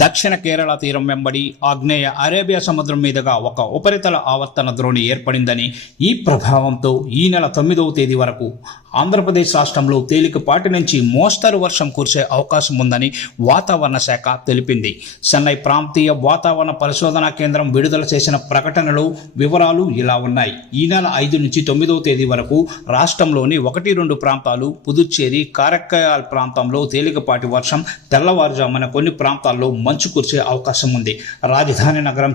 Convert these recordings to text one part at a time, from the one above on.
దక్షిణ కేరళ తీరం వెంబడి ఆగ్నేయ అరేబియా సముద్రం మీదుగా ఒక ఉపరితల ఆవర్తన ద్రోణి ఏర్పడిందని, ఈ ప్రభావంతో ఈ నెల 9వ తేదీ వరకు ఆంధ్రప్రదేశ్ రాష్ట్రంలో తేలికపాటి నుంచి మోస్తరు వర్షం కురిసే అవకాశం ఉందని వాతావరణ శాఖ తెలిపింది. చెన్నై ప్రాంతీయ వాతావరణ పరిశోధనా కేంద్రం విడుదల చేసిన ప్రకటనలో వివరాలు ఇలా ఉన్నాయి. ఈ నెల 5 నుంచి 9వ తేదీ వరకు రాష్ట్రంలోని 1-2 ప్రాంతాలు, పుదుచ్చేరి, కారక్కయాల్ ప్రాంతంలో తేలికపాటి వర్షం, తెల్లవారుజామున కొన్ని ప్రాంతాల్లో మంచు కురిసే అవకాశం ఉంది. రాజధాని నగరం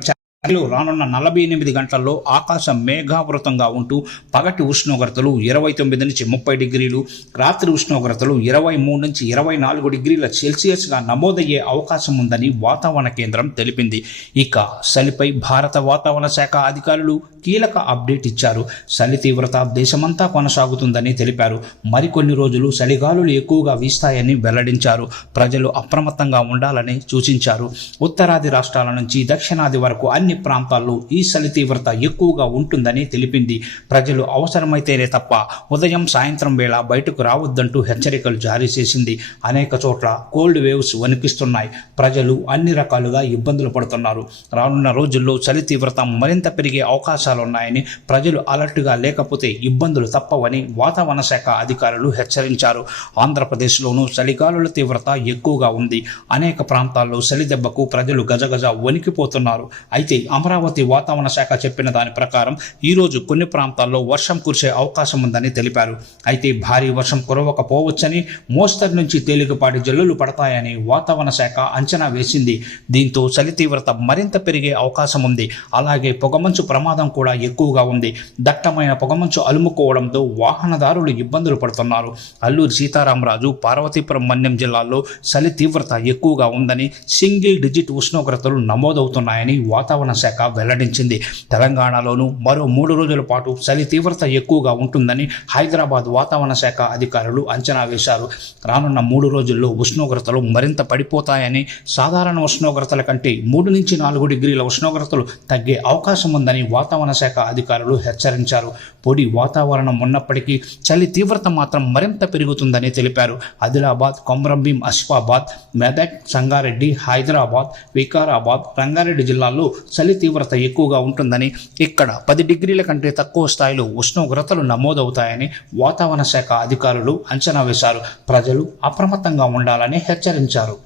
రానున్న 48 గంటల్లో ఆకాశం మేఘావృతంగా ఉంటూ పగటి ఉష్ణోగ్రతలు 29 నుంచి 30 డిగ్రీలు, రాత్రి ఉష్ణోగ్రతలు 23 నుంచి 24 డిగ్రీల సెల్సియస్గా నమోదయ్యే అవకాశం ఉందని వాతావరణ కేంద్రం తెలిపింది. ఇక చలిపై భారత వాతావరణ శాఖ అధికారులు కీలక అప్డేట్ ఇచ్చారు. చలి తీవ్రత దేశమంతా కొనసాగుతుందని తెలిపారు. మరికొన్ని రోజులు చలిగాలులు ఎక్కువగా వీస్తాయని వెల్లడించారు. ప్రజలు అప్రమత్తంగా ఉండాలని సూచించారు. ఉత్తరాది రాష్ట్రాల నుంచి దక్షిణాది వరకు అన్ని ప్రాంతాల్లో ఈ చలి తీవ్రత ఎక్కువగా ఉంటుందని తెలిపింది. ప్రజలు అవసరమైతేనే తప్ప ఉదయం సాయంత్రం వేళ బయటకు రావద్దంటూ హెచ్చరికలు జారీ చేసింది. అనేక చోట్ల కోల్డ్ వేవ్స్ వణికిస్తున్నాయి. ప్రజలు అన్ని రకాలుగా ఇబ్బందులు పడుతున్నారు. రానున్న రోజుల్లో చలి తీవ్రత మరింత పెరిగే అవకాశాలున్నాయని, ప్రజలు అలర్ట్గా లేకపోతే ఇబ్బందులు తప్పవని వాతావరణ శాఖ అధికారులు హెచ్చరించారు. ఆంధ్రప్రదేశ్లోనూ చలిగాలుల తీవ్రత ఎక్కువగా ఉంది. అనేక ప్రాంతాల్లో చలి దెబ్బకు ప్రజలు గజగజ వణికిపోతున్నారు. అయితే అమరావతి వాతావరణ శాఖ చెప్పిన దాని ప్రకారం ఈరోజు కొన్ని ప్రాంతాల్లో వర్షం కురిసే అవకాశం ఉందని తెలిపారు. అయితే భారీ వర్షం కురవకపోవచ్చని, మోస్తరు నుంచి తేలికపాటి జల్లులు పడతాయని వాతావరణ శాఖ అంచనా వేసింది. దీంతో చలి తీవ్రత మరింత పెరిగే అవకాశం ఉంది. అలాగే పొగమంచు ప్రమాదం కూడా ఎక్కువగా ఉంది. దట్టమైన పొగమంచు అలుముకోవడంతో వాహనదారులు ఇబ్బందులు పడుతున్నారు. అల్లూరి సీతారామరాజు, పార్వతీపురం, మన్యం జిల్లాల్లో చలి తీవ్రత ఎక్కువగా ఉందని, సింగిల్ డిజిట్ ఉష్ణోగ్రతలు నమోదవుతున్నాయని వాతావరణ శాఖ వెల్లడించింది. తెలంగాణలోనూ మరో 3 రోజుల పాటు చలి తీవ్రత ఎక్కువగా ఉంటుందని హైదరాబాద్ వాతావరణ శాఖ అధికారులు అంచనా వేశారు. రానున్న 3 రోజుల్లో ఉష్ణోగ్రతలు మరింత పడిపోతాయని, సాధారణ ఉష్ణోగ్రతల కంటే 3 నుంచి 4 డిగ్రీల ఉష్ణోగ్రతలు తగ్గే అవకాశం ఉందని వాతావరణ శాఖ అధికారులు హెచ్చరించారు. పొడి వాతావరణం ఉన్నప్పటికీ చలి తీవ్రత మాత్రం మరింత పెరుగుతుందని తెలిపారు. ఆదిలాబాద్, కొమరంభీం, ఆసిఫాబాద్, మెదక్, సంగారెడ్డి, హైదరాబాద్, వికారాబాద్, రంగారెడ్డి జిల్లాల్లో చలి తీవ్రత ఎక్కువగా ఉంటుందని, ఇక్కడ 10 డిగ్రీల కంటే తక్కువ స్థాయిలో ఉష్ణోగ్రతలు నమోదవుతాయని వాతావరణ శాఖ అధికారులు అంచనా వేశారు. ప్రజలు అప్రమత్తంగా ఉండాలని హెచ్చరించారు.